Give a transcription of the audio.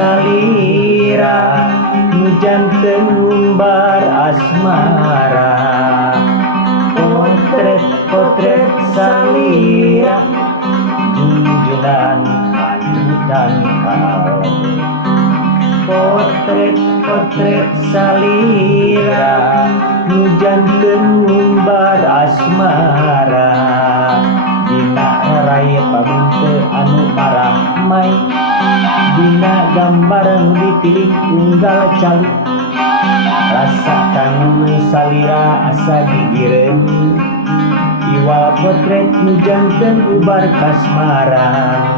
salira janten ngumbar asmara. Potret salira junjunan panutan kalem. Potret salira janten ngumbar asmara. Dina raya paminte anu maramai, dina gambar anu ditilik unggal calik. Rasa kangen salira asa gigireun, iwal potret nu janten ubar kasmaran.